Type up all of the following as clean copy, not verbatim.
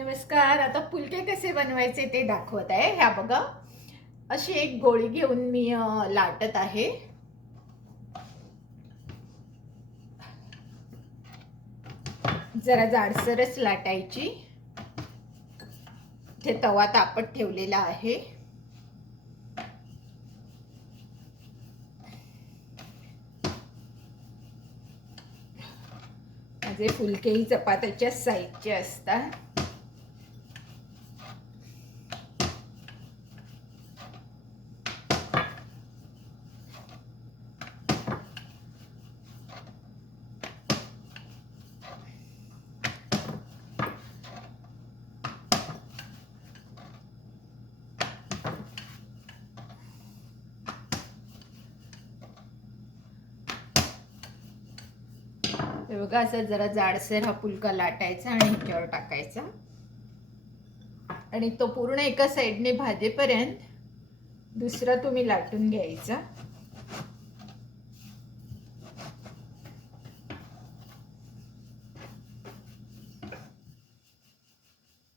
नमस्कार. आता फुलके कसे बनवायचे ते दाखवत आहे. ह्या बघा, अशी एक गोळी घेऊन मी लाटत आहे. जरा जाडसरच लाटायची. इथे तवा तापत ठेवलेला आहे. माझे फुलकेही चपात्याच्या साईजचे असतात. हे बघा, असं जरा जाडसर हा फुलका लाटायचा आणि ह्याच्यावर टाकायचा आणि तो पूर्ण एका साईडने भाजेपर्यंत दुसरा तुम्ही लाटून घ्यायचा.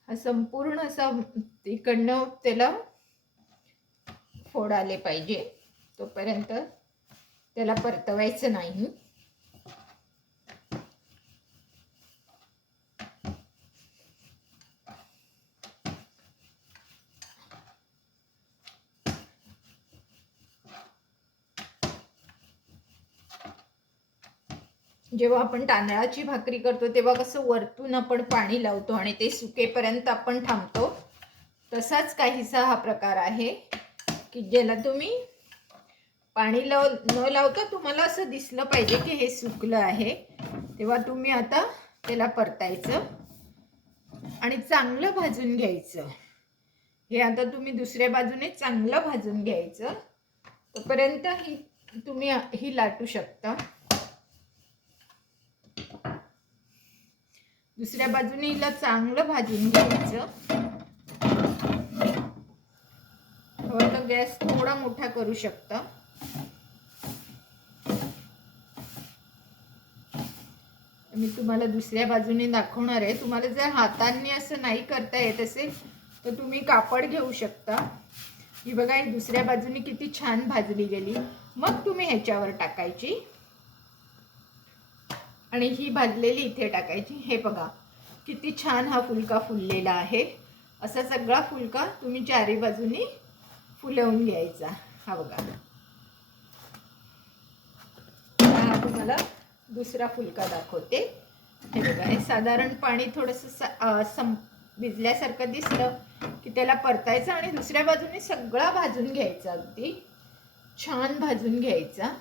हा संपूर्ण असा तिकडनं त्याला फोड आले पाहिजे तोपर्यंत त्याला परतवायचं नाही. जेव्हा आपण तांदळाची भाकरी करतो तेव्हा कसं वरतून आपण पाणी लावतो आणि ते सुकेपर्यंत आपण थांबतो, तसाच काहीसा हा प्रकार आहे की ज्याला तुम्ही पाणी न लावता तुम्हाला असं दिसलं पाहिजे की हे सुकलं आहे, तेव्हा तुम्ही आता त्याला परतायचं आणि चांगलं भाजून घ्यायचं. हे आता तुम्ही दुसऱ्या बाजूने चांगलं भाजून घ्यायचं. तोपर्यंत तुम्ही ही लाटू शकता. दुसऱ्या बाजूने हिला चांगलं भाजून घ्यायचं. हवं तर गॅस थोडा मोठा करू शकता. मी तुम्हाला दुसऱ्या बाजूने दाखवणार आहे. तुम्हाला जर हातांनी असं नाही करता येत असेल तर तुम्ही कापड घेऊ शकता. ही बघा, ही दुसऱ्या बाजूने किती छान भाजली गेली. मग तुम्ही ह्याच्यावर टाकायची आणि ही भाजलेली इथे टाकायची. हे बघा किती छान हा फुलका फुललेला आहे. असा सगळा फुलका तुम्ही चारी बाजूनी फुलवून घ्यायचा. हा बघा, हा तुम्हाला दुसरा फुलका दाखवते. हे बघा, हे साधारण पाणी थोडंसं भिजल्यासारखं दिसलं की त्याला परतायचं आणि दुसऱ्या बाजूने सगळा भाजून घ्यायचा. अगदी छान भाजून घ्यायचा.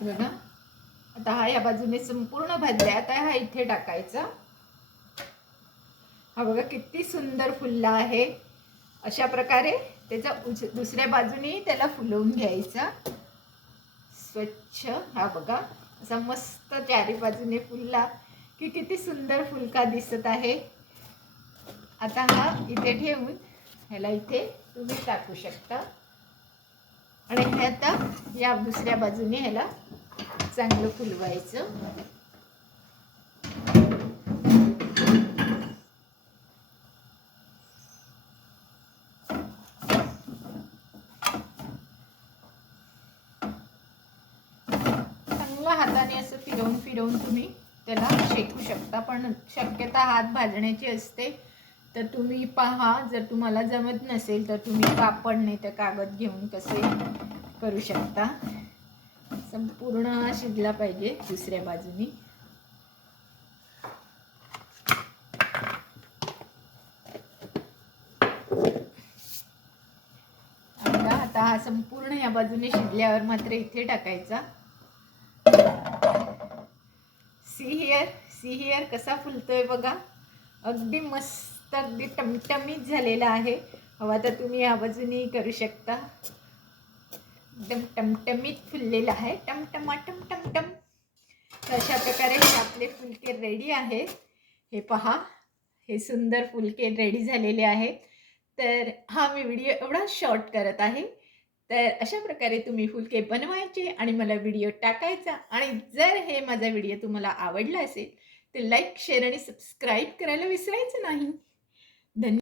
बघा, आता हा या बाजूने संपूर्ण भाजला. आता हा इथे टाकायचा. हा बघा किती सुंदर फुलला आहे. अशा प्रकारे त्याचा दुसऱ्या बाजूने त्याला फुलवून घ्यायचा स्वच्छ. हा बघा, असा मस्त चारी बाजूने फुलला की किती सुंदर फुलका दिसत आहे. आता हा इथे ठेवून ह्याला इथे तुम्ही टाकू शकता आणि हे आता या दुसऱ्या बाजूने ह्याला चांगलं फुलवायचं. चांगलं हाताने असं फिरवून तुम्ही त्याला शेकू शकता. पण शक्यता हात भाजण्याची असते, तर तुम्ही पहा. जर तुम्हाला जमत नसेल तर तुम्ही कापड नाही तर कागद घेऊन कसे करू शकता. संपूर्ण शिजला पाहिजे दुसऱ्या बाजूनी. हा संपूर्ण या बाजूने शिजल्यावर मात्र इथे टाकायचा. सी हिअर कसा फुलतोय बघा. अगदी मस्त, अगदी टमटमीत झालेला आहे. हवा तर तुम्ही या बाजूने करू शकता. एकदम टमटमीत फुललेला आहे. टमटमा टमटमटम. तर अशा प्रकारे हे आपले फुलके रेडी आहेत. हे पहा, हे सुंदर फुलके रेडी झालेले आहेत. तर हा मी व्हिडिओ एवढा शॉर्ट करत आहे. तर अशा प्रकारे तुम्ही फुलके बनवायचे आणि मला व्हिडिओ टाकायचा. आणि जर हे माझा व्हिडिओ तुम्हाला आवडला असेल तर लाईक, शेअर आणि सबस्क्राईब करायला विसरायचं नाही. धन्यवाद.